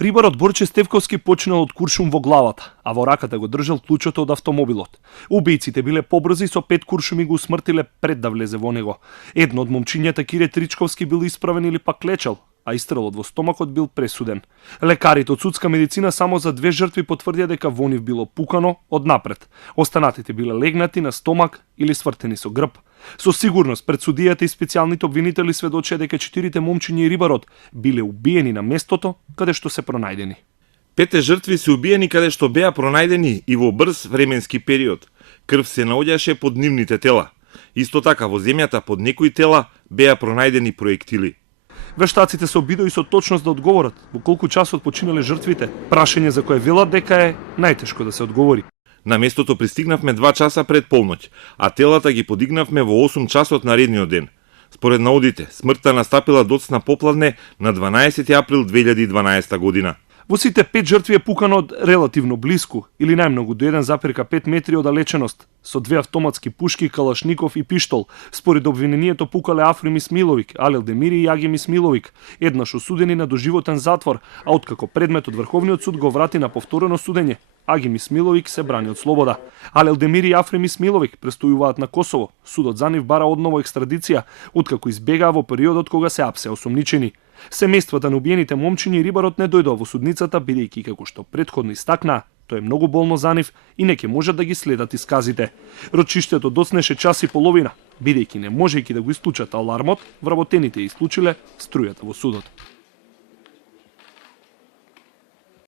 Рибарот Борче Стевковски починал од куршум во главата, а во раката го држал клучото од автомобилот. Убијците биле побрзи, со 5 куршуми го усмртиле пред да влезе во него. Едно од момчињата, Кире Тричковски, бил исправен или пак лечел, а истрелот во стомакот бил пресуден. Лекарите од судска медицина само за 2 жртви потврдија дека во нив било пукано од напред. Останатите биле легнати на стомак или свртени со грб. Со сигурност пред судијата и специјалните обвинители сведочеа дека 4 момчиња и рибарот биле убиени на местото каде што се пронајдени. 5 жртви се убиени каде што беа пронајдени и во брз временски период. Крв се наоѓаше под нивните тела. Исто така во земјата под некои тела беа пронајдени проектили. Вештаците се обидоа и со точност да одговорат во колку часот починале жртвите, прашање за кое велат дека е најтешко да се одговори. На местото пристигнавме 2 часа пред полноќ, а телата ги подигнавме во 8 часот наредниот ден. Според наудите, смртта настапила доцна попладне на 12 април 2012 година. Во сите 5 жртви е пукано од релативно блиску, или најмногу до 1,5 метри оддалеченост, со 2 автоматски пушки, калашников и пиштол. Според обвинението пукале Африм Исмиловик, Алел Демири и Јагим Исмиловик, еднаш осудени на доживотен затвор, а откако предмет од Врховниот суд го врати на повторено судење, Агим Исмиловик се брани од слобода. Алел Демири и Африм Исмиловик престојуваат на Косово. Судот за нив бара одново екстрадиција, откако избегаа во периодот кога се апсе осомничени. Семејствата на убиените момчиња и рибарот не дојдоа во судницата, бидејќи како што претходно истакнаа, тоа е многу болно за нив и не ќе можат да ги следат исказите. Рочиштето доцнеше час и половина, бидејќи не можејќи да го исклучат алармот, вработените ја исклучиле струјата во судот.